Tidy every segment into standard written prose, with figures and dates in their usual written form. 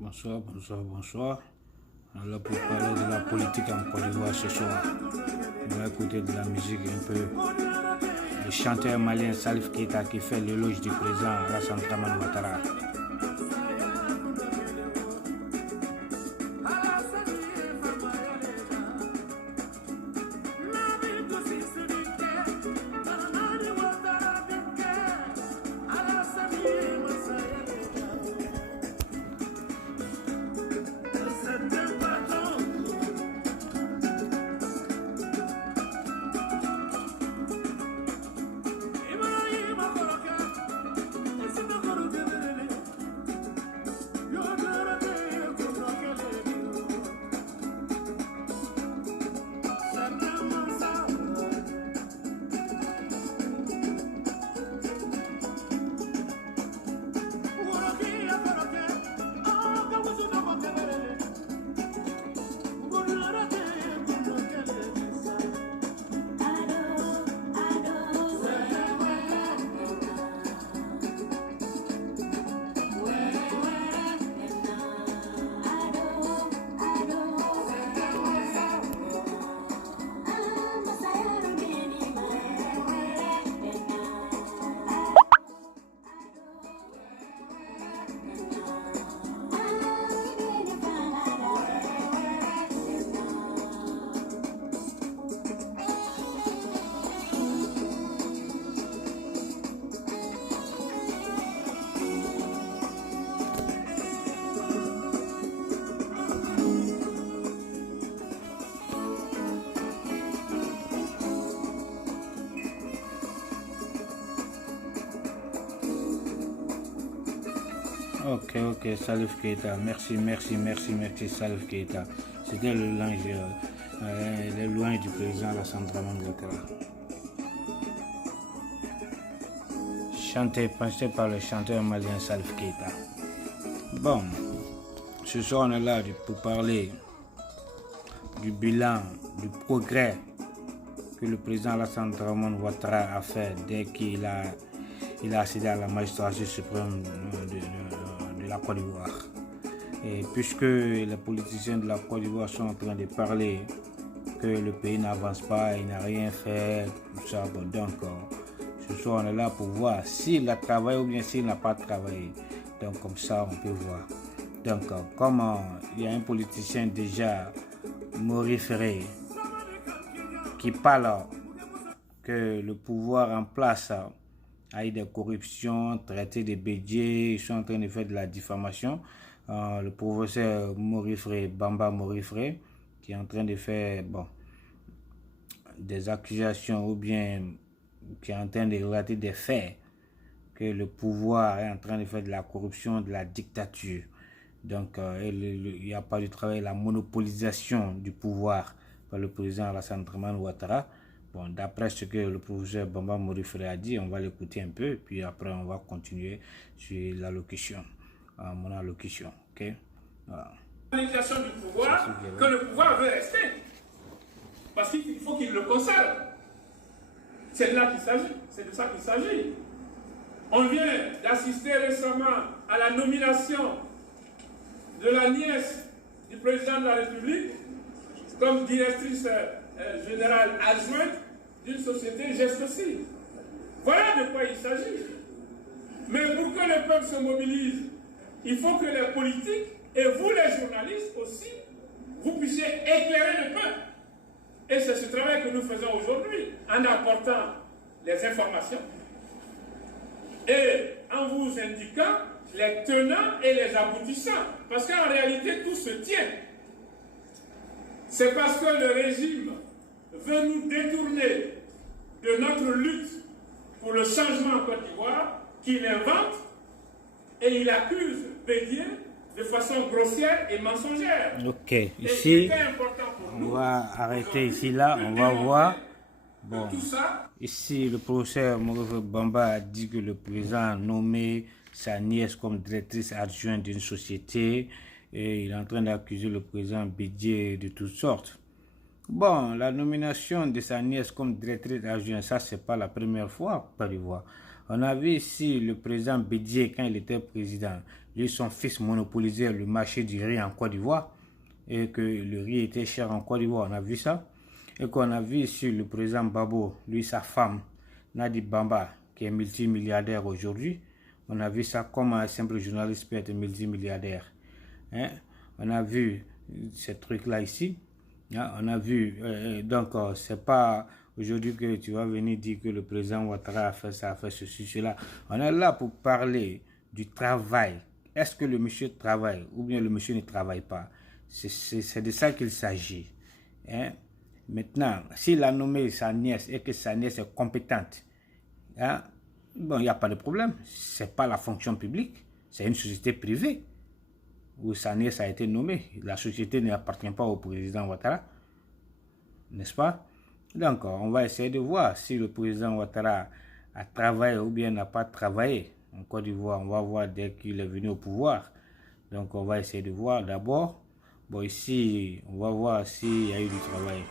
Bonsoir, bonsoir, bonsoir. Alors pour parler de la politique en Côte d'Ivoire ce soir, on va écouter de la musique un peu. Le chanteur malien Salif Keita qui fait l'éloge du président Alassane Dramane Ouattara. Ok, Salif Keita, merci Salif Keita. C'était le loin du président Alassane Dramane Ouattara. Pensé par le chanteur malien Salif Keita. Bon, ce soir on est là pour parler du bilan, du progrès que le président Alassane Dramane Ouattara a fait dès qu'il a accédé à la magistrature suprême de la Côte d'Ivoire. Et puisque les politiciens de la Côte d'Ivoire sont en train de parler que le pays n'avance pas, il n'a rien fait, tout ça, bon, donc ce soir on est là pour voir s'il a travaillé ou bien s'il n'a pas travaillé. Donc comme ça on peut voir. Donc comme il y a un politicien déjà moriféré qui parle que le pouvoir en place a eu des corruptions, traité des bédiers, ils sont en train de faire de la diffamation. Le professeur Bamba Morifré, qui est en train de faire des accusations ou bien qui est en train de relater des faits que le pouvoir est en train de faire de la corruption, de la dictature. Donc il n'y a pas de travail, la monopolisation du pouvoir par le président Alassane Dramane Ouattara. Bon, d'après ce que le professeur Bamba Morifré a dit, on va l'écouter un peu, puis après on va continuer sur l'allocution, mon allocution, ok? Voilà. L'utilisation du pouvoir, que le pouvoir veut rester, parce qu'il faut qu'il le conserve. C'est de là qu'il s'agit, c'est de ça qu'il s'agit. On vient d'assister récemment à la nomination de la nièce du président de la République comme directrice générale adjointe d'une société gestocide. Voilà de quoi il s'agit. Mais pour que le peuple se mobilise, il faut que les politiques et vous les journalistes aussi, vous puissiez éclairer le peuple. Et c'est ce travail que nous faisons aujourd'hui en apportant les informations et en vous indiquant les tenants et les aboutissants. Parce qu'en réalité, tout se tient. C'est parce que le régime veut nous détourner de notre lutte pour le changement en Côte d'Ivoire qu'il invente et il accuse Bédier de façon grossière et mensongère. Ok, ici, on va arrêter ici, là, on va voir. Bon, ici, le professeur Morifré Bamba a dit que le président a nommé sa nièce comme directrice adjointe d'une société et il est en train d'accuser le président Bédier de toutes sortes. Bon, la nomination de sa nièce comme directrice adjointe, ça, c'est pas la première fois, Côte d'Ivoire. On a vu ici le président Bédier, quand il était président, lui et son fils monopolisaient le marché du riz en Côte d'Ivoire et que le riz était cher en Côte d'Ivoire. On a vu ça. Et qu'on a vu sur le président Babo, lui, sa femme, Nadi Bamba, qui est multimilliardaire aujourd'hui. On a vu ça comme un simple journaliste peut être multimilliardaire. Hein? On a vu ces trucs-là ici. Hein? On a vu, donc, c'est pas aujourd'hui que tu vas venir dire que le président Ouattara a fait ça, a fait ceci, cela. On est là pour parler du travail. Est-ce que le monsieur travaille ou bien le monsieur ne travaille pas? C'est de ça qu'il s'agit. Hein? Maintenant, s'il a nommé sa nièce et que sa nièce est compétente, hein, bon, il n'y a pas de problème. Ce n'est pas la fonction publique, c'est une société privée où sa nièce a été nommée. La société n'appartient pas au président Ouattara, n'est-ce pas? Donc, on va essayer de voir si le président Ouattara a travaillé ou bien n'a pas travaillé en Côte d'Ivoire. On va voir dès qu'il est venu au pouvoir. Donc, on va essayer de voir d'abord. Bon, ici, on va voir s'il y a eu du travail.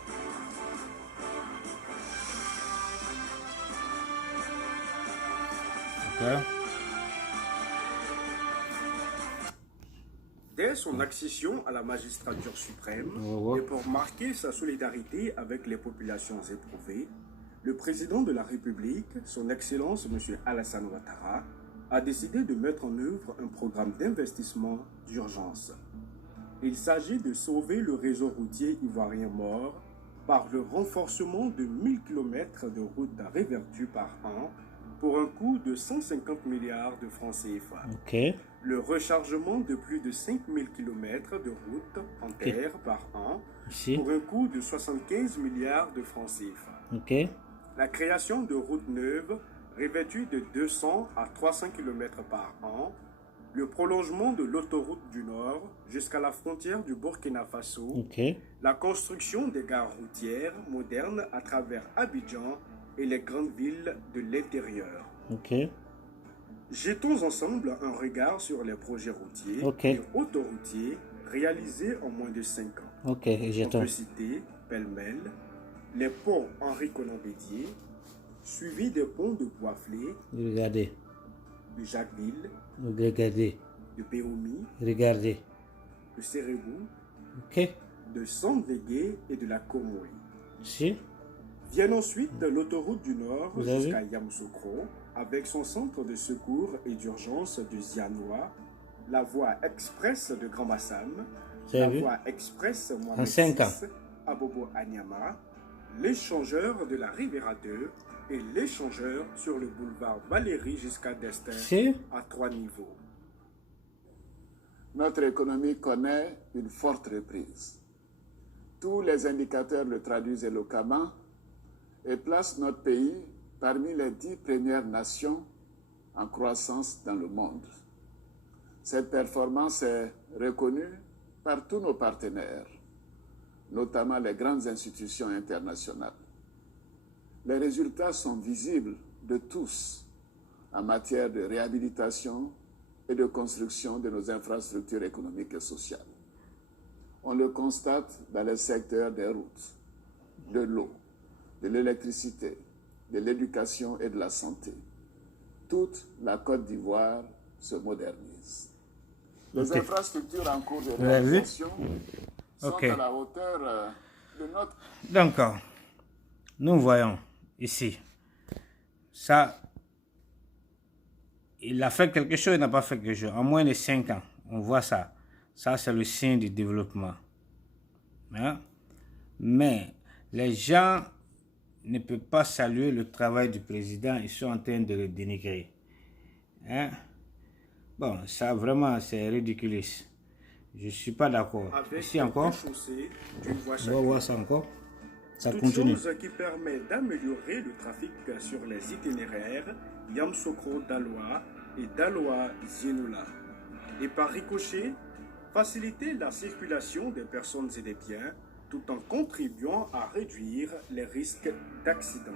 Dès son accession à la magistrature suprême, et pour marquer sa solidarité avec les populations éprouvées, le président de la République, son Excellence M. Alassane Ouattara, a décidé de mettre en œuvre un programme d'investissement d'urgence. Il s'agit de sauver le réseau routier ivoirien mort par le renforcement de 1000 km de routes révertues par an pour un coût de 150 milliards de francs CFA. Le rechargement de plus de 5000 km de routes en terre par an pour un coût de 75 milliards de francs CFA. La création de routes neuves revêtues de 200 à 300 km par an. Le prolongement de l'autoroute du Nord jusqu'à la frontière du Burkina Faso. La construction des gares routières modernes à travers Abidjan et les grandes villes de l'intérieur. Jetons ensemble un regard sur les projets routiers et autoroutiers réalisés en moins de 5 ans. On peut citer, pêle-mêle, les ponts Henri Conan-Bédier, suivis des ponts de Boisflé, de Jacquesville, de Péomi, de Sérébou, de Sandvégué et de la Comoé. Viennent ensuite l'autoroute du Nord jusqu'à Yamoussoukro, avec son centre de secours et d'urgence de Zianoua, la voie express de Grand Bassam, la voie express Mohamed VI à Bobo Anyama, l'échangeur de la Rivera 2 et l'échangeur sur le boulevard Valéry jusqu'à Destin à 3 niveaux. Notre économie connaît une forte reprise. Tous les indicateurs le traduisent éloquemment et placent notre pays parmi les 10 premières nations en croissance dans le monde. Cette performance est reconnue par tous nos partenaires, notamment les grandes institutions internationales. Les résultats sont visibles de tous en matière de réhabilitation et de construction de nos infrastructures économiques et sociales. On le constate dans les secteurs des routes, de l'eau, de l'électricité, de l'éducation et de la santé. Toute la Côte d'Ivoire se modernise. Les infrastructures en cours de réalisation sont à la hauteur de notre... Donc, nous voyons ici, ça, il a fait quelque chose, il n'a pas fait quelque chose. En moins de 5 ans, on voit ça. Ça, c'est le signe du développement. Hein? Mais les gens ne peuvent pas saluer le travail du président. Ils sont en train de le dénigrer. Hein? Bon, ça vraiment, c'est ridicule. Je ne suis pas d'accord. Ici encore, on va voir ça encore. Ça continue. Chose qui permet d'améliorer le trafic sur les itinéraires Yamoussoukro-Daloa et Daloa-Zienoula. Et par ricochet, faciliter la circulation des personnes et des biens tout en contribuant à réduire les risques d'accidents.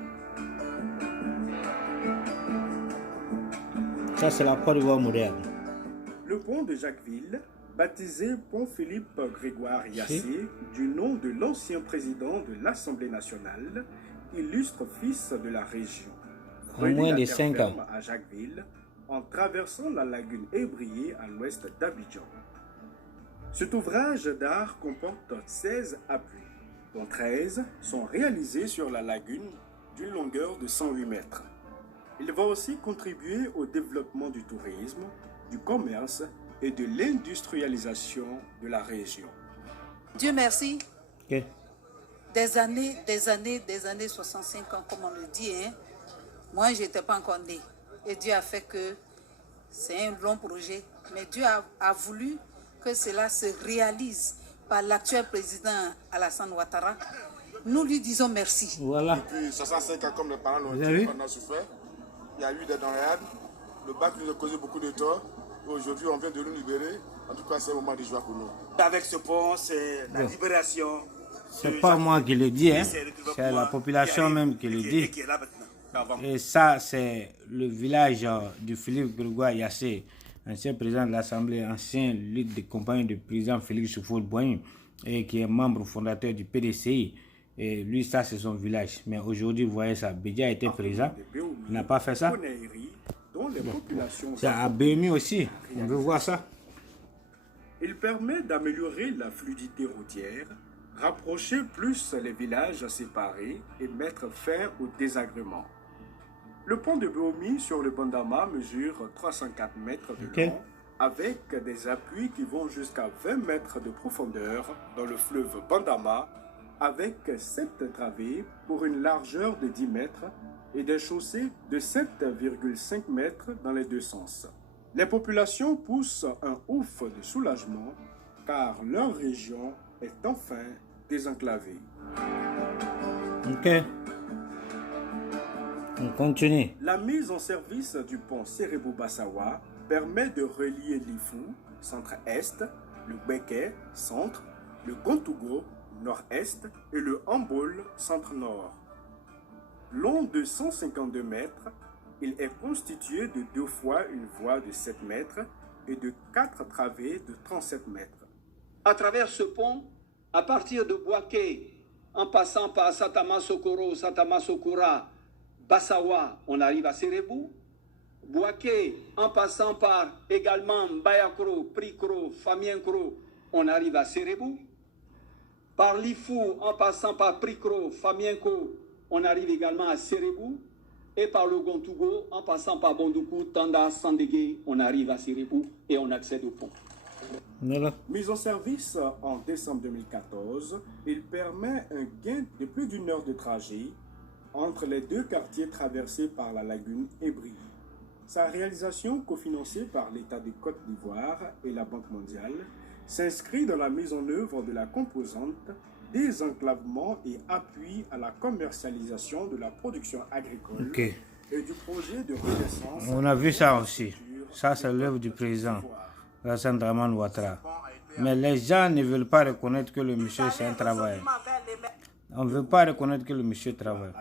Ça, c'est la Côte d'Ivoire moderne. Le pont de Jacquesville, baptisé pont Philippe Grégoire Yassé, du nom de l'ancien président de l'Assemblée nationale, illustre fils de la région. En moins de 5 ans. À Jacquesville, en traversant la lagune Ébrié à l'ouest d'Abidjan. Cet ouvrage d'art comporte 16 appuis, dont 13 sont réalisés sur la lagune d'une longueur de 108 mètres. Il va aussi contribuer au développement du tourisme, du commerce et de l'industrialisation de la région. Dieu merci. Ok. Des années, 65 ans, comme on le dit, hein. Moi, je n'étais pas encore née. Et Dieu a fait que c'est un long projet. Mais Dieu a voulu que cela se réalise par l'actuel président Alassane Ouattara. Nous lui disons merci. Voilà. Depuis 65 ans, comme les parents l'ont Vous avez dit, vu? on a souffert. Il y a eu des denrées. Le bac nous a causé beaucoup de tort. Aujourd'hui, on vient de nous libérer. En tout cas, c'est un moment de joie pour nous. Avec ce pont, c'est la libération. C'est pas moi qui le dis, hein. C'est la population même qui le dit. Et ça, c'est le village du Philippe Grégoire Yassé, ancien président de l'Assemblée, ancien leader de compagnie du président Félix Houphouët-Boigny, et qui est membre fondateur du PDCI. Et lui, ça, c'est son village. Mais aujourd'hui, vous voyez ça, Bédia était présent. Il n'a pas fait ça. C'est à Bémi aussi. On veut voir ça. Il permet d'améliorer la fluidité routière, rapprocher plus les villages séparés et mettre fin au désagrément. Le pont de Béomi sur le Bandama mesure 304 mètres de long, avec des appuis qui vont jusqu'à 20 mètres de profondeur dans le fleuve Bandama, avec 7 travées pour une largeur de 10 mètres et des chaussées de 7,5 mètres dans les deux sens. Les populations poussent un ouf de soulagement car leur région est enfin désenclavée. Ok. On continue. La mise en service du pont Sérébo-Bassawa permet de relier l'Ifou, centre-est, le Béké, centre, le Gontougo, nord-est et le Hambol, centre-nord. Long de 152 mètres, il est constitué de 2 fois une voie de 7 mètres et de 4 travées de 37 mètres. À travers ce pont, à partir de Boaké, en passant par Satama Sokoro, Satama Sokora, Bassawa, on arrive à Sérebou. Boaké, en passant par également Bayakro, Prikro, Famienkro, on arrive à Sérebou. Par Lifou, en passant par Prikro, Famienko, on arrive également à Sérebou. Et par le Gontougo, en passant par Bondoukou, Tanda, Sandégué, on arrive à Sérebou et on accède au pont. Voilà. Mis en service en décembre 2014, il permet un gain de plus d'1 heure de trajet entre les 2 quartiers traversés par la lagune Ébri. Sa réalisation, cofinancée par l'État de Côte d'Ivoire et la Banque mondiale, s'inscrit dans la mise en œuvre de la composante désenclavement et appui à la commercialisation de la production agricole et du projet de renaissance. On a vu ça aussi. Ça, c'est l'œuvre du président Alassane Dramane Ouattara. Mais les gens ne veulent pas reconnaître que le monsieur, c'est un travailleur. On ne veut pas reconnaître que le monsieur travaille.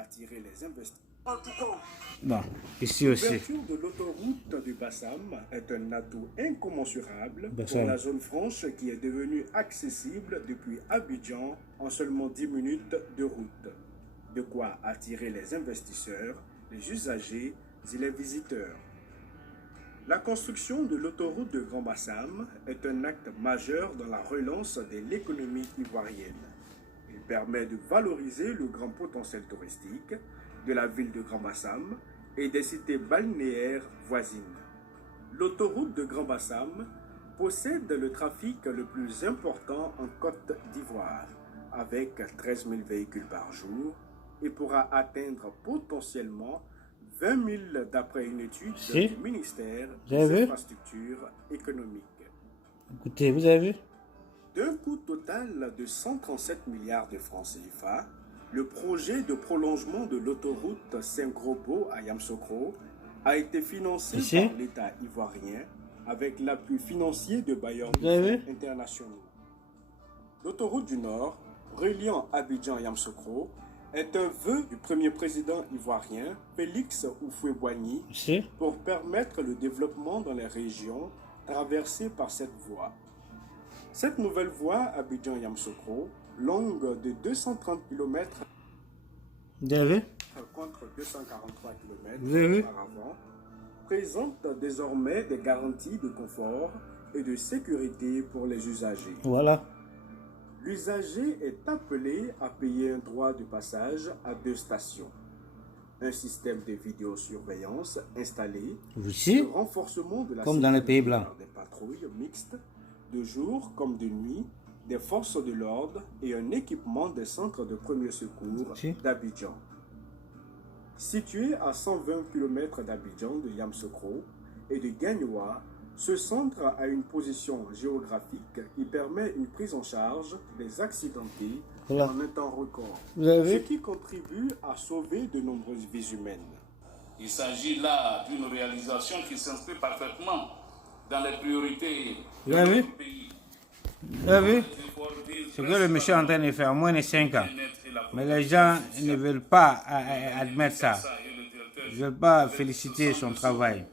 Bon, ici aussi. L'ouverture de l'autoroute du Bassam est un atout incommensurable pour la zone franche qui est devenue accessible depuis Abidjan en seulement 10 minutes de route. De quoi attirer les investisseurs, les usagers et les visiteurs. La construction de l'autoroute de Grand Bassam est un acte majeur dans la relance de l'économie ivoirienne. Il permet de valoriser le grand potentiel touristique de la ville de Grand Bassam et des cités balnéaires voisines. L'autoroute de Grand Bassam possède le trafic le plus important en Côte d'Ivoire, avec 13 000 véhicules par jour, et pourra atteindre potentiellement 20 000 d'après une étude du ministère des infrastructures économiques. Écoutez, vous avez vu? D'un coût total de 137 milliards de francs CFA, le projet de prolongement de l'autoroute Saint-Grobo à Yamoussoukro a été financé par l'État ivoirien avec l'appui financier de bailleurs internationaux. L'autoroute du Nord, reliant Abidjan et Yamoussoukro, est un vœu du premier président ivoirien, Félix Houphouët-Boigny, pour permettre le développement dans les régions traversées par cette voie. Cette nouvelle voie Abidjan-Yamoussoukro, longue de 230 km contre 243 km auparavant, présente désormais des garanties de confort et de sécurité pour les usagers. Voilà. L'usager est appelé à payer un droit de passage à 2 stations. Un système de vidéosurveillance installé, Aussi, le renforcement de la comme dans les pays blancs. des patrouilles mixtes, de jour comme de nuit, des forces de l'ordre et un équipement des centres de premier secours d'Abidjan. Situé à 120 km d'Abidjan, de Yamoussoukro et de Gagnoa, ce centre a une position géographique qui permet une prise en charge des accidentés en un temps record, ce qui contribue à sauver de nombreuses vies humaines. Il s'agit là d'une réalisation qui s'inscrit parfaitement dans les priorités de notre pays. Vous avez vu ce que le monsieur est en train de faire, moins de 5 ans. Mais les gens ne veulent pas admettre ça. Ils ne veulent pas féliciter son travail.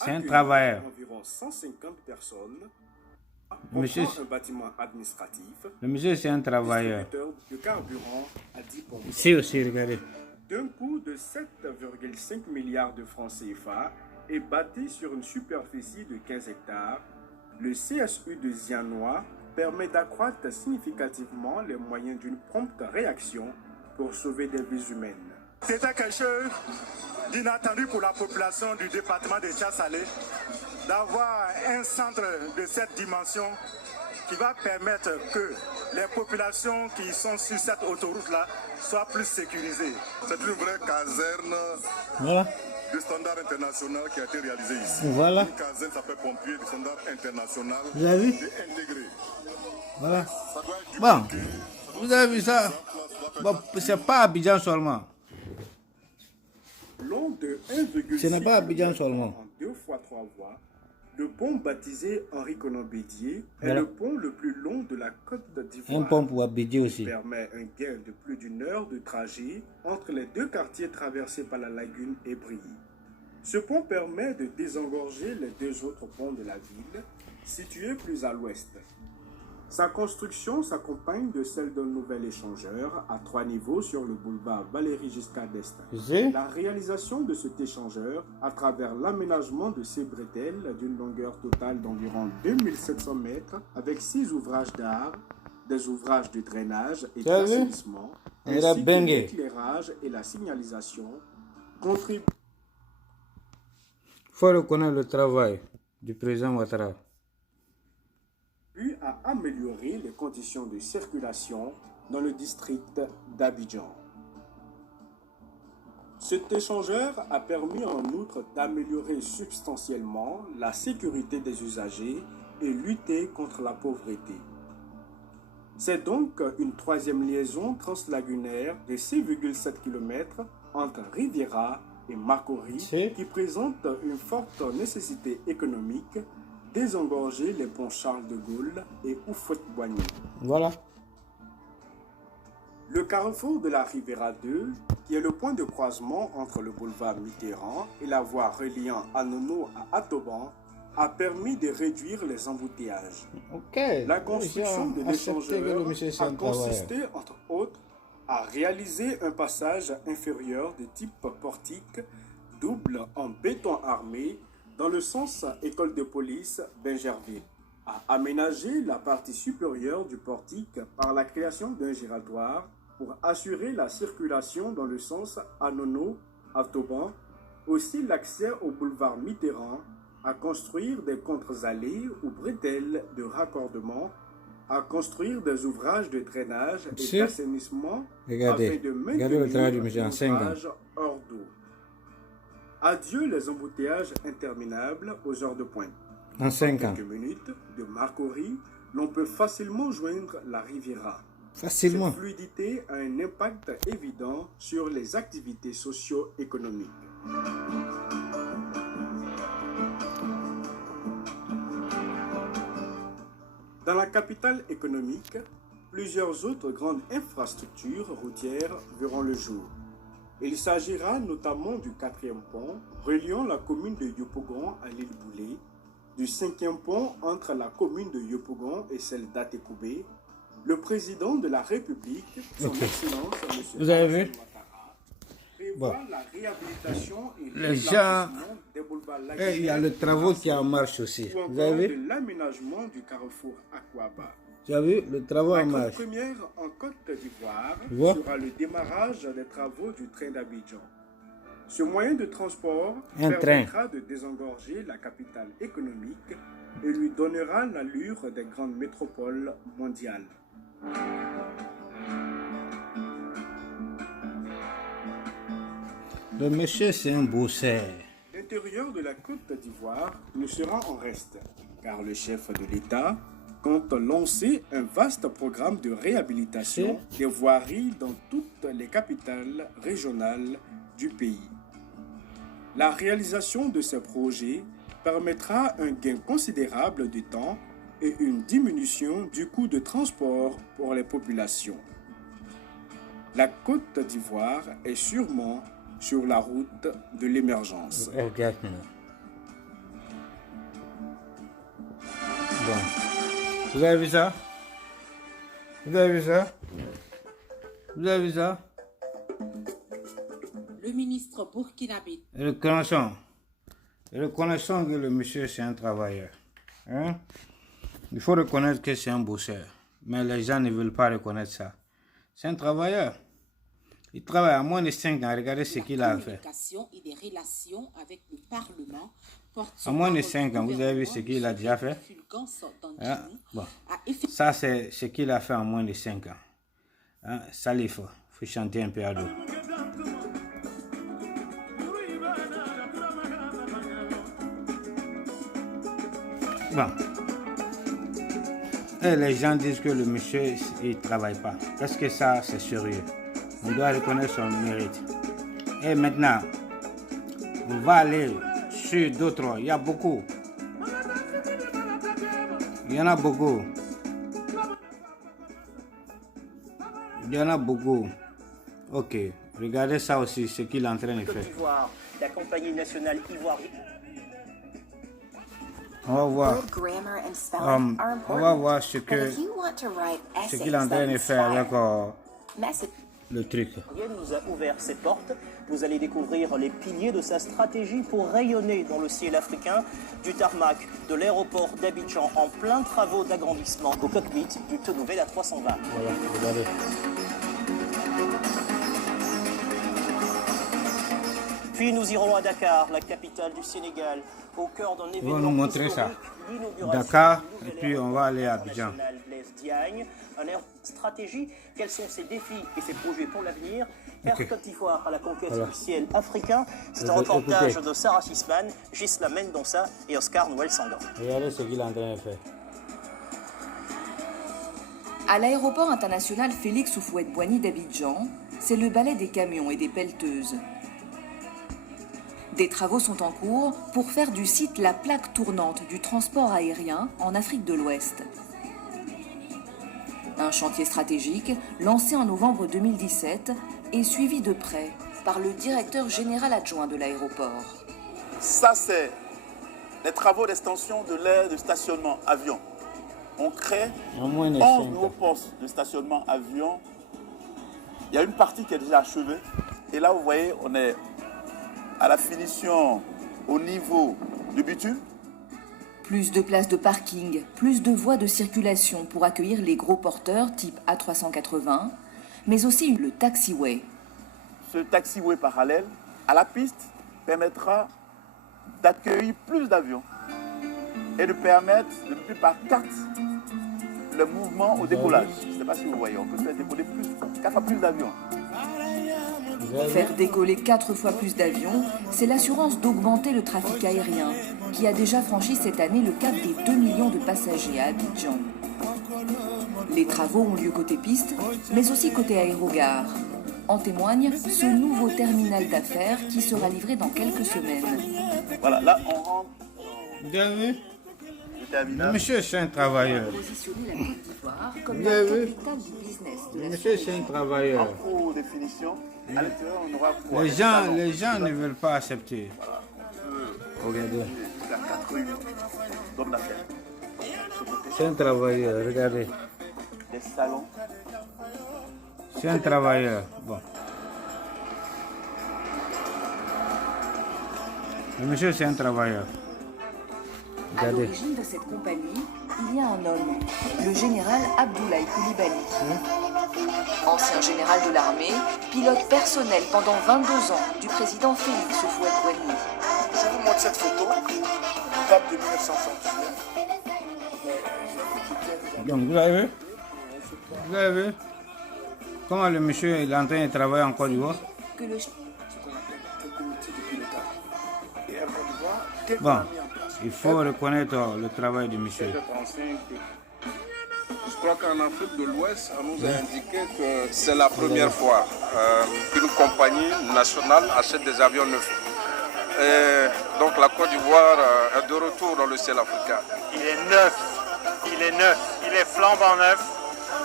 C'est un travailleur. Environ 150 personnes, Monsieur, un bâtiment administratif, le monsieur, c'est un travailleur. de carburant à 10 pompes. Ici aussi, regardez. D'un coût de 7,5 milliards de francs CFA et bâti sur une superficie de 15 hectares, le CSU de Zianois permet d'accroître significativement les moyens d'une prompte réaction pour sauver des vies humaines. C'était quelque chose d'inattendu pour la population du département de Tchassalé d'avoir un centre de cette dimension qui va permettre que les populations qui sont sur cette autoroute-là soient plus sécurisées. C'est une vraie caserne de standard international qui a été réalisée ici. Voilà. Une caserne sapeur-pompier de standard international Vous avez vu? intégré. Voilà. Bon, vous avez vu ça? Bon, c'est pas Abidjan seulement. Long de 1,6 Ce n'est pas Abidjan km seulement. en 2 fois 3 voies, le pont baptisé Henri Konan Bédié est Voilà. le pont le plus long de la Côte d'Ivoire. Un pont pour Abidjan aussi. Il permet un gain de plus d'1 heure de trajet entre les 2 quartiers traversés par la lagune et Brilly. Ce pont permet de désengorger les 2 autres ponts de la ville, situés plus à l'ouest. Sa construction s'accompagne de celle d'un nouvel échangeur à 3 niveaux sur le boulevard Valéry Giscard d'Estaing. La réalisation de cet échangeur à travers l'aménagement de ces bretelles d'une longueur totale d'environ 2700 mètres avec 6 ouvrages d'art, des ouvrages de drainage et d'assainissement, ainsi que l'éclairage et la signalisation contribuent. Il faut reconnaître le travail du président Ouattara. Puis à améliorer les conditions de circulation dans le district d'Abidjan. Cet échangeur a permis en outre d'améliorer substantiellement la sécurité des usagers et lutter contre la pauvreté. C'est donc une 3e liaison translagunaire de 6,7 km entre Riviera et Makori qui présente une forte nécessité économique, désengorger les ponts Charles de Gaulle et Houphouët-Boigny. Voilà. Le carrefour de la Riviera 2, qui est le point de croisement entre le boulevard Mitterrand et la voie reliant Anono à Atoban, a permis de réduire les embouteillages. La construction de l'échangeur a consisté, entre autres, à réaliser un passage inférieur de type portique double en béton armé dans le sens école de police Benjerville, à aménager la partie supérieure du portique par la création d'un giratoire pour assurer la circulation dans le sens Anono-Atoban, aussi l'accès au boulevard Mitterrand, à construire des contre-allées ou bretelles de raccordement, à construire des ouvrages de drainage et d'assainissement afin de maintenir l'ouvrage hors d'eau. Adieu les embouteillages interminables aux heures de pointe. En 5 ans. Quelques minutes de Makori, l'on peut facilement joindre la Riviera. Facilement. Cette fluidité a un impact évident sur les activités socio-économiques. Dans la capitale économique, plusieurs autres grandes infrastructures routières verront le jour. Il s'agira notamment du 4e pont reliant la commune de Yopougon à l'île Boulay, du 5e pont entre la commune de Yopougon et celle d'Atekoubé. Le président de la République, son Excellence, M. Vous avez vu? prévoit la réhabilitation et les gens, des boulevards et il y a le travaux qui est en marche aussi. Vous avez vu? L'aménagement du carrefour Aquaba. Tu as vu le travaux en La marche? première en Côte d'Ivoire sera le démarrage des travaux du train d'Abidjan. Ce moyen de transport permettra de désengorger la capitale économique et lui donnera l'allure des grandes métropoles mondiales. Le monsieur, c'est un bosseur. L'intérieur de la Côte d'Ivoire ne sera en reste, car le chef de l'État compte lancer un vaste programme de réhabilitation des voiries dans toutes les capitales régionales du pays. La réalisation de ce projet permettra un gain considérable de temps et une diminution du coût de transport pour les populations. La Côte d'Ivoire est sûrement sur la route de l'émergence. Regarde-moi. Bon. Vous avez vu ça? Vous avez vu ça? Vous avez vu ça? Le ministre burkinabé. Reconnaissons que le monsieur c'est un travailleur. Hein? Il faut reconnaître que c'est un bosseur. Mais les gens ne veulent pas reconnaître ça. C'est un travailleur. Il travaille à moins de 5 ans. Regardez ce qu'il a fait. Et des relations avec le Parlement. À moins de 5 ans, vous avez vu ce qu'il a déjà fait? Hein? Bon. Ça, c'est ce qu'il a fait en moins de 5 ans. Hein? Ça, il faut chanter un peu à dos. Bon. Et les gens disent que le monsieur, il ne travaille pas. Parce que ça, c'est sérieux. On doit reconnaître son mérite. Et maintenant, on va aller sur d'autres. Il y a beaucoup. Il y en a beaucoup. Il y en a beaucoup. Ok. Regardez ça aussi, ce qu'il est en train de faire. La compagnie nationale ivoirienne. On va voir ce qu'il est en train de faire avec le truc. Nous a ouvert ses portes. Vous allez découvrir les piliers de sa stratégie pour rayonner dans le ciel africain, du tarmac de l'aéroport d'Abidjan en plein travaux d'agrandissement au cockpit du tout nouvel A320. Voilà, regardez. Puis nous irons à Dakar, la capitale du Sénégal, au cœur d'un événement. On va nous montrer ça. Dakar, et puis on va aller à Abidjan. Un air stratégie, quels sont ses défis et ses projets pour l'avenir? Air Côte d'Ivoire à la conquête du ciel africain. C'est un reportage de Sarah Sisman, Gisela Mendonça et Oscar Noël Sangan. Regardez ce qu'il est en train de faire. À l'aéroport international Félix Houphouët-Boigny d'Abidjan, c'est le ballet des camions et des pelleteuses. Des travaux sont en cours pour faire du site la plaque tournante du transport aérien en Afrique de l'Ouest. Un chantier stratégique lancé en novembre 2017 et suivi de près par le directeur général adjoint de l'aéroport. Ça, c'est les travaux d'extension de l'aire de stationnement avion. On crée 11 nouveaux postes de stationnement avion. Il y a une partie qui est déjà achevée. Et là, vous voyez, on est à la finition au niveau du bitume. Plus de places de parking, plus de voies de circulation pour accueillir les gros porteurs type A380, mais aussi le taxiway. Ce taxiway parallèle à la piste permettra d'accueillir plus d'avions et de permettre de multiplier par 4 le mouvement au décollage. Je ne sais pas si vous voyez, on peut faire décoller 4 fois plus d'avions. Faire décoller 4 fois plus d'avions, c'est l'assurance d'augmenter le trafic aérien, qui a déjà franchi cette année le cap des 2 millions de passagers à Abidjan. Les travaux ont lieu côté piste, mais aussi côté aérogare. En témoigne ce nouveau terminal d'affaires qui sera livré dans quelques semaines. Voilà, là on rentre. Bien vu. Monsieur, c'est un travailleur. Positionner la Côte d'Ivoire comme Vous la avez vu? capitale du business de la Monsieur, c'est un travailleur. En haute définition, à l'intérieur, on aura Les gens ne veulent pas accepter. Regardez. C'est un travailleur, regardez. Des salons. C'est un travailleur. Bon. Le monsieur, c'est un travailleur. À l'origine de cette compagnie, il y a un homme, le général Abdoulaye Coulibaly. Ancien général de l'armée, pilote personnel pendant 22 ans du président Félix Houphouët-Boigny. Je vous montre cette photo, date de 1969. Donc, vous avez vu? Vous avez vu comment le monsieur est en train de travailler en Côte d'Ivoire? Bon, il faut reconnaître le travail du monsieur. Je crois qu'en Afrique de l'Ouest, on nous a indiqué que c'est la première fois qu'une compagnie nationale achète des avions neufs. Et donc la Côte d'Ivoire est de retour dans le ciel africain. Il est neuf, il est flambant neuf.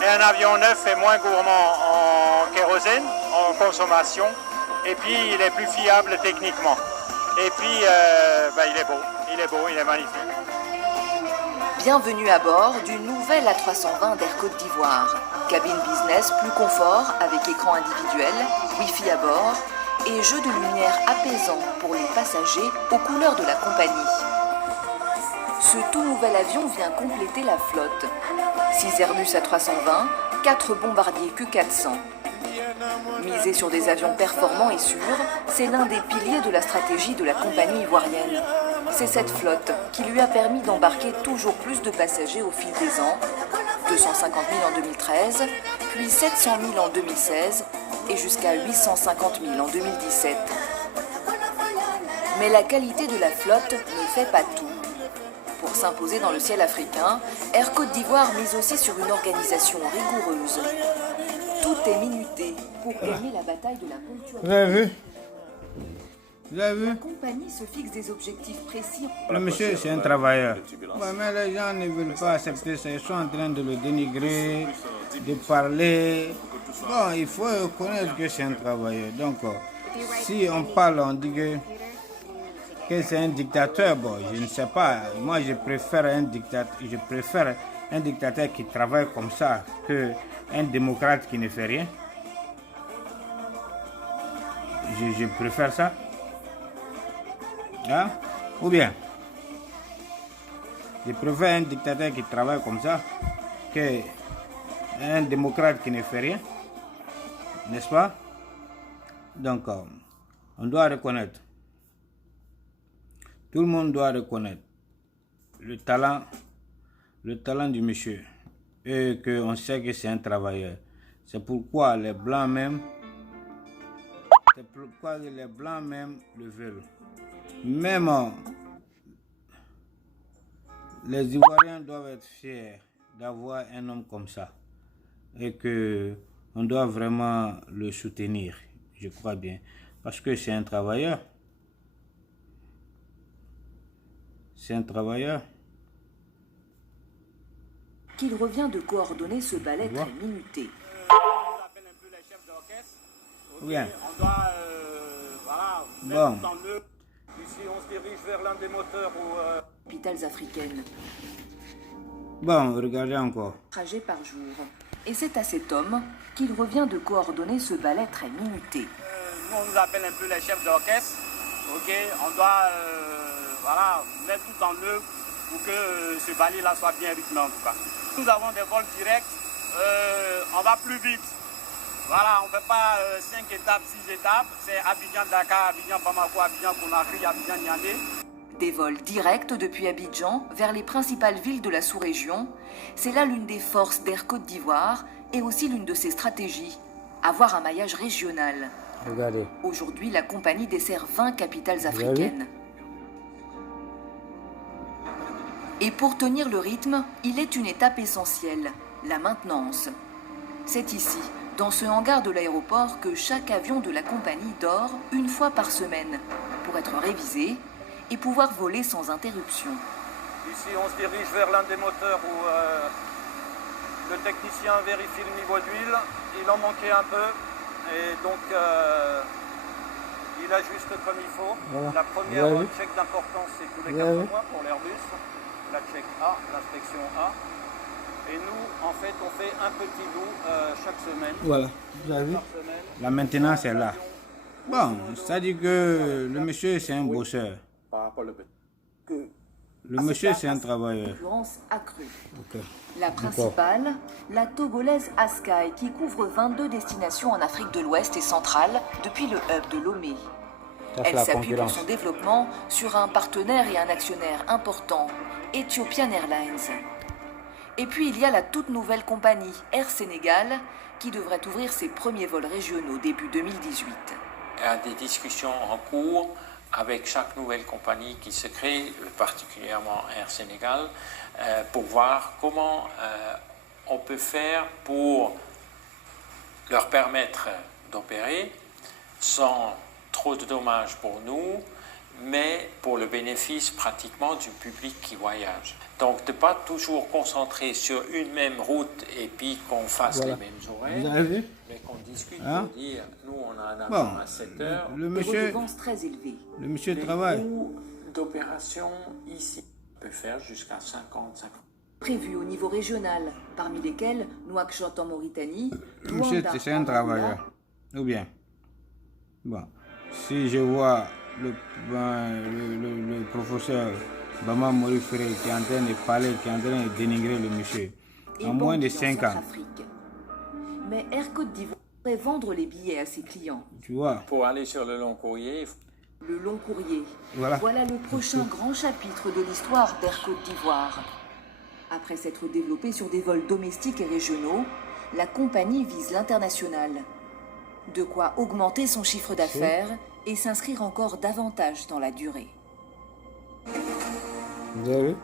Et un avion neuf est moins gourmand en kérosène, en consommation. Et puis il est plus fiable techniquement. Et puis il est beau, il est magnifique. Bienvenue à bord du nouvel A320 d'Air Côte d'Ivoire. Cabine business plus confort avec écran individuel, Wi-Fi à bord et jeu de lumière apaisant pour les passagers aux couleurs de la compagnie. Ce tout nouvel avion vient compléter la flotte. 6 Airbus A320, 4 bombardiers Q400. Miser sur des avions performants et sûrs, c'est l'un des piliers de la stratégie de la compagnie ivoirienne. C'est cette flotte qui lui a permis d'embarquer toujours plus de passagers au fil des ans, 250 000 en 2013, puis 700 000 en 2016 et jusqu'à 850 000 en 2017. Mais la qualité de la flotte ne fait pas tout. Pour s'imposer dans le ciel africain, Air Côte d'Ivoire mise aussi sur une organisation rigoureuse. Tout est minuté pour gagner la bataille de la ponctualité. Vous avez vu? Vous avez vu? La compagnie se fixe des objectifs précis. Le monsieur, c'est un travailleur. Ouais, mais les gens ne veulent pas accepter ça. Ils sont en train de le dénigrer, de parler. Bon, il faut reconnaître que c'est un travailleur. Donc, si on parle, on dit que c'est un dictateur. Bon, je ne sais pas. Moi, je préfère un dictateur qui travaille comme ça qu'un démocrate qui ne fait rien. Je préfère ça. Hein? Ou bien, je préfère un dictateur qui travaille comme ça qu'un démocrate qui ne fait rien. N'est-ce pas? Donc, on doit reconnaître. Tout le monde doit reconnaître le talent du monsieur. Et qu'on sait que c'est un travailleur. C'est pourquoi les Blancs même le veulent. Même les Ivoiriens doivent être fiers d'avoir un homme comme ça. Et qu'on doit vraiment le soutenir, je crois bien. Parce que c'est un travailleur. C'est un travailleur. Qu'il revient de coordonner ce ballet très minuté. On appelle un peu les chefs d'orchestre. Bien. On doit Bon. Ici, on se dirige vers l'un des moteurs ou capitales africaines. Bon, regardez encore. Trajet par jour. Et c'est à cet homme qu'il revient de coordonner ce ballet très minuté. Nous, on nous appelle un peu les chefs d'orchestre. Ok, on doit mettre tout en œuvre pour que ce ballet-là soit bien rythmé en tout cas. Nous avons des vols directs, on va plus vite. Voilà, on ne fait pas 5 étapes, 6 étapes. C'est Abidjan-Dakar, Abidjan-Bamako, Abidjan-Conakry, Abidjan-Niamey. Des vols directs depuis Abidjan vers les principales villes de la sous-région. C'est là l'une des forces d'Air Côte d'Ivoire et aussi l'une de ses stratégies, avoir un maillage régional. Regardez. Aujourd'hui, la compagnie dessert 20 capitales africaines. Et pour tenir le rythme, il est une étape essentielle, la maintenance. C'est ici, dans ce hangar de l'aéroport, que chaque avion de la compagnie dort une fois par semaine pour être révisé et pouvoir voler sans interruption. Ici, on se dirige vers l'un des moteurs où le technicien vérifie le niveau d'huile. Il en manquait un peu et donc il ajuste comme il faut. Voilà. La première check d'importance, c'est tous les 4 mois pour l'Airbus. La check A, l'inspection A. Et nous, en fait, on fait un petit bout chaque semaine. Voilà, vous avez vu? La maintenance est là. Bon, c'est-à-dire que le monsieur, c'est un bosseur. Le monsieur, c'est un travailleur. Influence accrue. Okay. La principale, la togolaise Askai, qui couvre 22 destinations en Afrique de l'Ouest et centrale depuis le hub de Lomé. Elle s'appuie pour son développement sur un partenaire et un actionnaire important, Ethiopian Airlines. Et puis il y a la toute nouvelle compagnie Air Sénégal qui devrait ouvrir ses premiers vols régionaux début 2018. Il y a des discussions en cours avec chaque nouvelle compagnie qui se crée, particulièrement Air Sénégal, pour voir comment on peut faire pour leur permettre d'opérer sans trop de dommages pour nous, mais pour le bénéfice pratiquement du public qui voyage. Donc de ne pas toujours concentrer sur une même route et puis qu'on fasse les mêmes horaires, mais qu'on discute pour dire, nous on a un avion à 7 heures. Le monsieur travaille. Le coût d'opération ici peut faire jusqu'à 50. Prévu au niveau régional, parmi lesquels Nouakchott en Mauritanie, le monsieur c'est un travailleur, ou bien. Bon, si je vois le professeur Bama Morifere qui est en train de parler, qui est en train de dénigrer le monsieur, en moins de 5 ans. Mais Air Côte d'Ivoire pourrait vendre les billets à ses clients. Tu vois. Pour aller sur le long courrier. Le long courrier. Voilà le prochain grand chapitre de l'histoire d'Air Côte d'Ivoire. Après s'être développée sur des vols domestiques et régionaux, la compagnie vise l'international. De quoi augmenter son chiffre d'affaires et s'inscrire encore davantage dans la durée. Vous avez vu?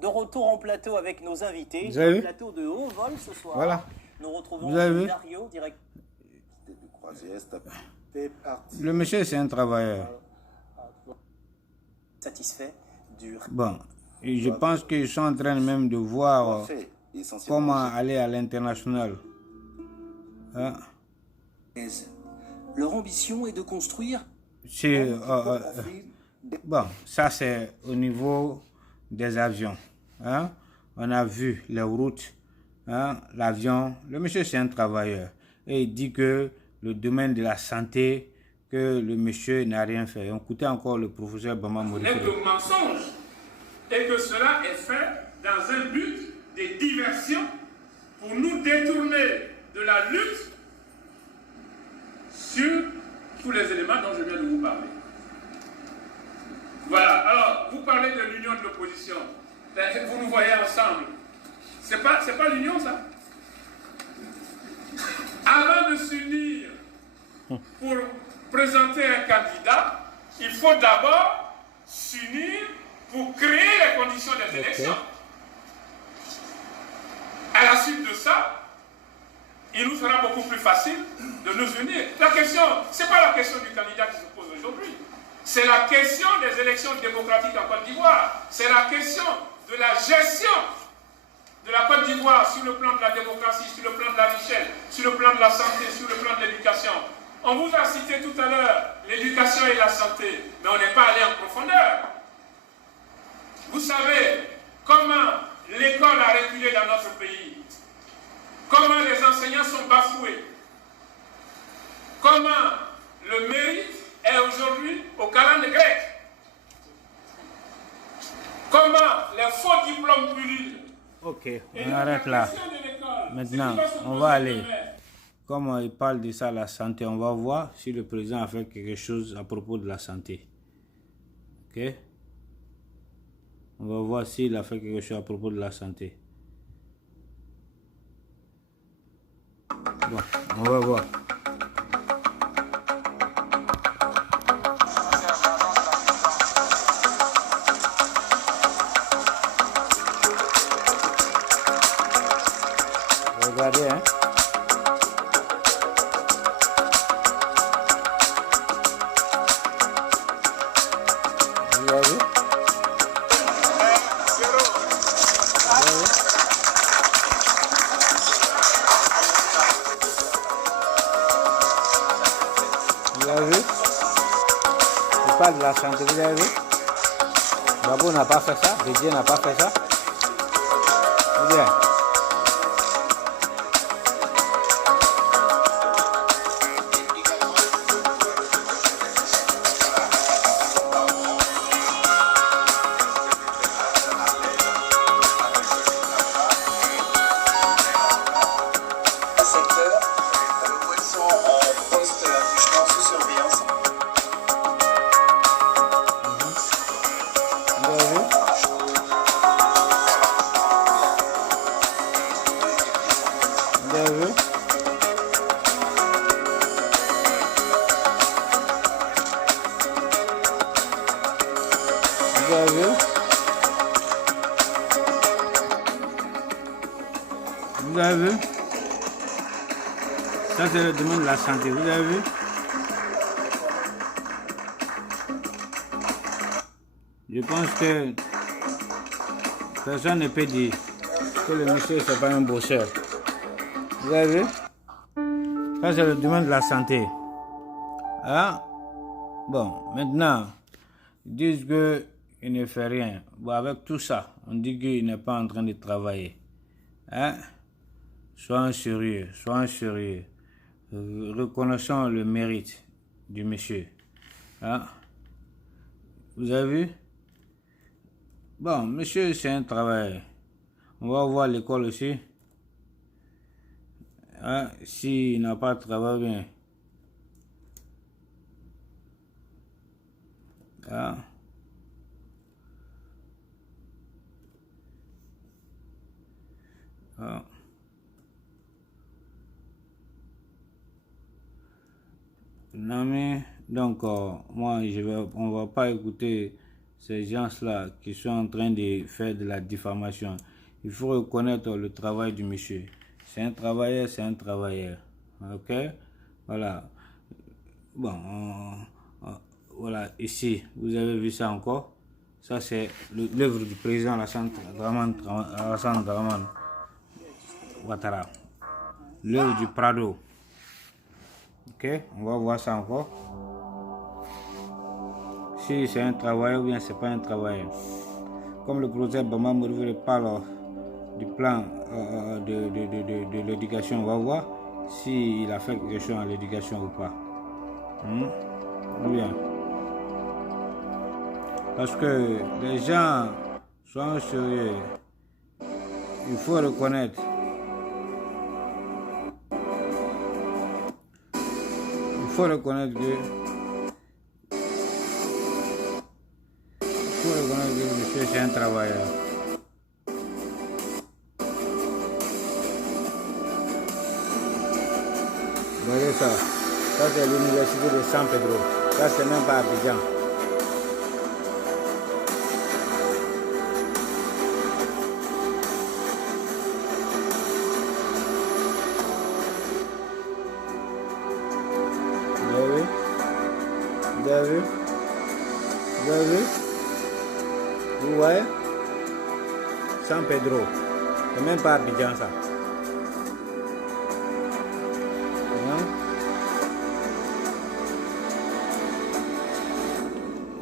De retour en plateau avec nos invités, sur le plateau de haut vol ce soir. Voilà. Nous retrouvons Dario, direct. Le monsieur, c'est un travailleur. Satisfait du... Bon, et je pense qu'ils sont en train même de voir comment aller à l'international. Hein? Leur ambition est de construire... Bon, ça c'est au niveau des avions. Hein? On a vu les routes, hein? L'avion. Le monsieur c'est un travailleur. Et il dit que le domaine de la santé, que le monsieur n'a rien fait. On écoutait encore le professeur Bama Morifere. Le mensonge. Et que cela est fait dans un but de diversion pour nous détourner de la lutte sur tous les éléments dont je viens de vous parler. Voilà, alors, vous parlez de l'union de l'opposition. Vous nous voyez ensemble. C'est pas l'union, ça? Avant de s'unir pour présenter un candidat, il faut d'abord s'unir pour créer les conditions des élections. À la suite de ça, il nous sera beaucoup plus facile de nous unir. La question, ce n'est pas la question du candidat qui se pose aujourd'hui. C'est la question des élections démocratiques en Côte d'Ivoire. C'est la question de la gestion de la Côte d'Ivoire sur le plan de la démocratie, sur le plan de la richesse, sur le plan de la santé, sur le plan de l'éducation. On vous a cité tout à l'heure l'éducation et la santé, mais on n'est pas allé en profondeur. Vous savez comment l'école a reculé dans notre pays, comment les enseignants sont bafoués, comment le mérite est aujourd'hui au calendrier grec. Comment les faux diplômes pullulent. Ok, on arrête là. Maintenant, on va aller. Comme il parle de ça, la santé, on va voir si le président a fait quelque chose à propos de la santé. Ok? On va voir s'il a fait quelque chose à propos de la santé. Bon, on va voir. Regardez, hein. Vous avez vu? Vous avez vu? Je parle de la santé, vous avez vu? Babou n'a pas fait ça, Didier n'a pas fait ça. Bien. Vous avez vu? Ça, c'est le domaine de la santé. Vous avez vu? Je pense que personne ne peut dire que le monsieur c'est pas un bosseur. Vous avez vu? Ça, c'est le domaine de la santé. Hein? Bon, maintenant, ils disent qu'il ne fait rien. Bon, avec tout ça, on dit qu'il n'est pas en train de travailler. Hein? Soyons sérieux, soyons sérieux. Reconnaissons le mérite du monsieur. Hein? Vous avez vu? Bon, monsieur, c'est un travail. On va voir l'école aussi. Hein? S'il n'a pas de travail, bien. Hein? Hein? Non mais, donc, moi, on va pas écouter ces gens-là qui sont en train de faire de la diffamation. Il faut reconnaître le travail du monsieur. C'est un travailleur, c'est un travailleur. Ok? Voilà. Bon, voilà, ici, vous avez vu ça encore. Ça, c'est l'œuvre du président Alassane Dramane Ouattara. L'œuvre du Prado. Ok, on va voir ça encore. Si c'est un travailleur ou bien c'est pas un travailleur. Comme le professeur Bama Mourville parle du plan de l'éducation, on va voir s'il a fait quelque chose à l'éducation ou pas. Ou bien. Parce que les gens sont sérieux. Il faut reconnaître. Il faut reconnaître que le monsieur c'est un travailleur. Regardez ça. Ça c'est l'université de San Pedro. Ça c'est même pas Abidjan. Vous avez vu? Vous avez vu? Vous voyez? San Pedro. C'est même pas Abidjan ça.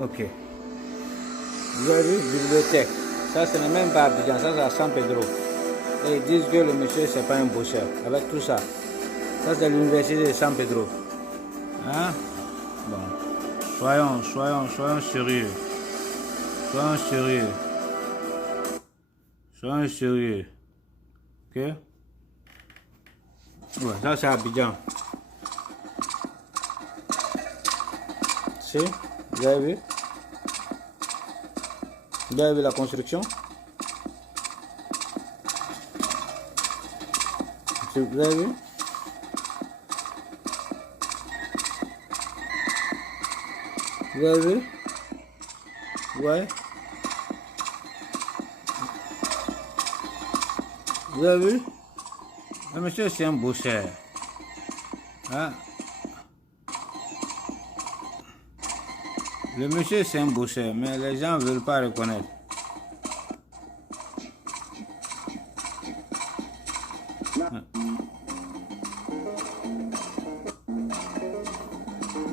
Ok. Vous avez vu? Bibliothèque. Ça, ce n'est même pas Abidjan. Ça, c'est à San Pedro. Et ils disent que le monsieur, c'est pas un bosseur. Avec tout ça. Ça, c'est l'université de San Pedro. Hein? Bon. Soyons sérieux. Soyons sérieux. Soyons sérieux. Ok? Ouais, ça c'est Abidjan. Si? Vous avez vu? Vous avez vu la construction? Vous avez vu? Vous avez vu? Ouais. Vous avez vu? Le monsieur c'est un bosseur. Hein? Le monsieur c'est un bosseur, mais les gens ne veulent pas reconnaître.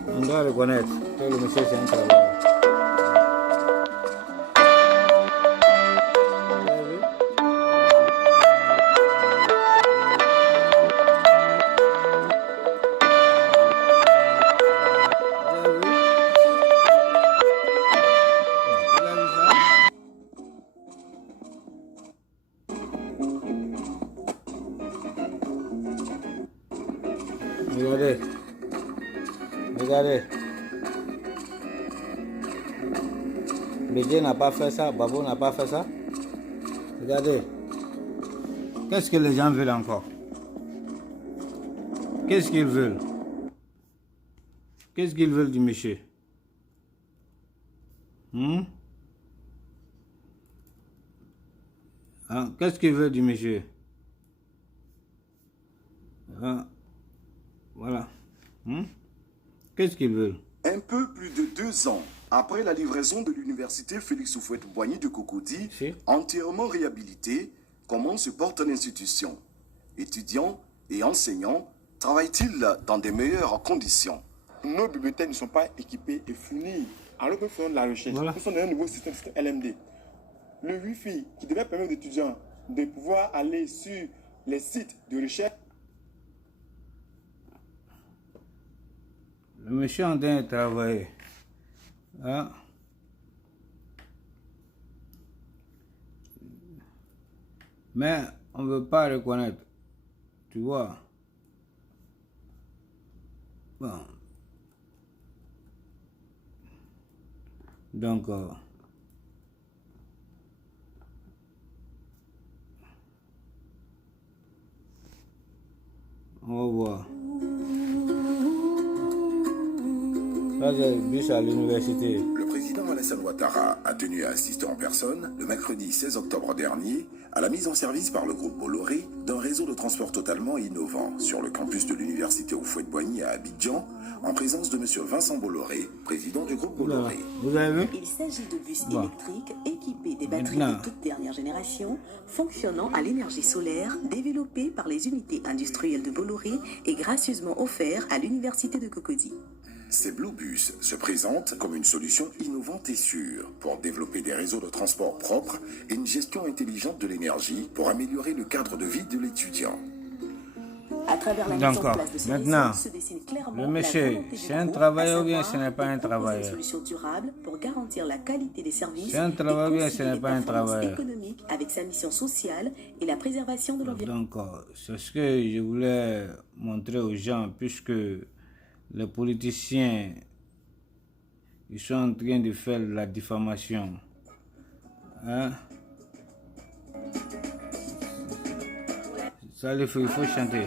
On doit reconnaître que le monsieur c'est un travailleur. Regardez. Regardez. Bédié n'a pas fait ça, Babo n'a pas fait ça. Regardez. Qu'est-ce que les gens veulent encore? Qu'est-ce qu'ils veulent? Qu'est-ce qu'ils veulent du monsieur? Hein? Qu'est-ce qu'ils veulent du monsieur? Voilà. Qu'est-ce qu'ils veulent? Un peu plus de 2 ans après la livraison de l'université Félix Houphouët-Boigny de Cocody, entièrement réhabilitée, comment se porte l'institution? Étudiants et enseignants travaillent-ils dans des meilleures conditions? Nos bibliothèques ne sont pas équipées et fournies. Alors que nous faisons de la recherche, nous sommes dans un nouveau système LMD. Le Wi-Fi qui devait permettre aux étudiants de pouvoir aller sur les sites de recherche. Le monsieur est en train de travailler. Mais on ne veut pas reconnaître. Tu vois. Bon. Donc, on va voir. Là, j'ai vu ça à l'université. Le président Alassane Ouattara a tenu à assister en personne, le mercredi 16 octobre dernier, à la mise en service par le groupe Bolloré d'un réseau de transport totalement innovant sur le campus de l'université Houphouët-Boigny à Abidjan, en présence de M. Vincent Bolloré, président du groupe Bolloré. Vous avez vu? Il s'agit de bus électriques équipés des batteries de toute dernière génération, fonctionnant à l'énergie solaire, développés par les unités industrielles de Bolloré et gracieusement offerts à l'université de Cocody. Ces Bluebus se présentent comme une solution innovante et sûre pour développer des réseaux de transport propres et une gestion intelligente de l'énergie pour améliorer le cadre de vie de l'étudiant. À travers la mise en place de ces maintenant, réseaux se dessine clairement le monsieur, c'est un travailleur ou bien ce n'est pas un travailleur? Une solution durable pour garantir la qualité des services. C'est un travailleur ou bien ce n'est pas un travailleur? Économique avec sa mission sociale et la préservation de l'environnement. Donc, c'est ce que je voulais montrer aux gens, puisque les politiciens, ils sont en train de faire la diffamation. Ça, il faut chanter.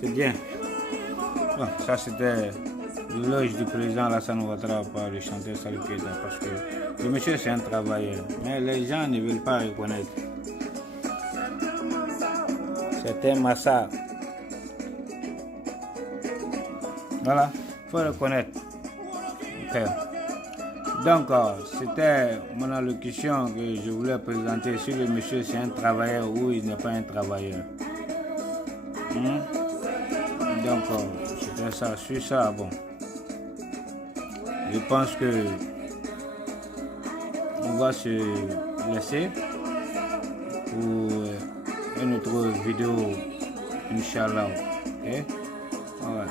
C'est bien. Bon, ça, c'était l'éloge du président Alassane Ouattara par le chanteur Salif Keita, parce que le monsieur c'est un travailleur, mais les gens ne veulent pas reconnaître. C'est un massacre. Voilà, il faut reconnaître. Okay. Donc, c'était mon allocution que je voulais présenter sur le monsieur c'est un travailleur ou il n'est pas un travailleur. Donc, c'était ça, sur ça, bon. Je pense que on va se laisser pour une autre vidéo, Inch'Allah. Okay? Ouais.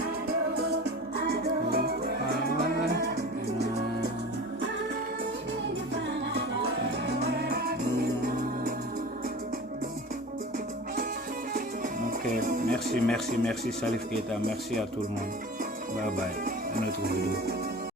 Ok, merci Salif Keita, merci à tout le monde. Bye bye, une autre vidéo.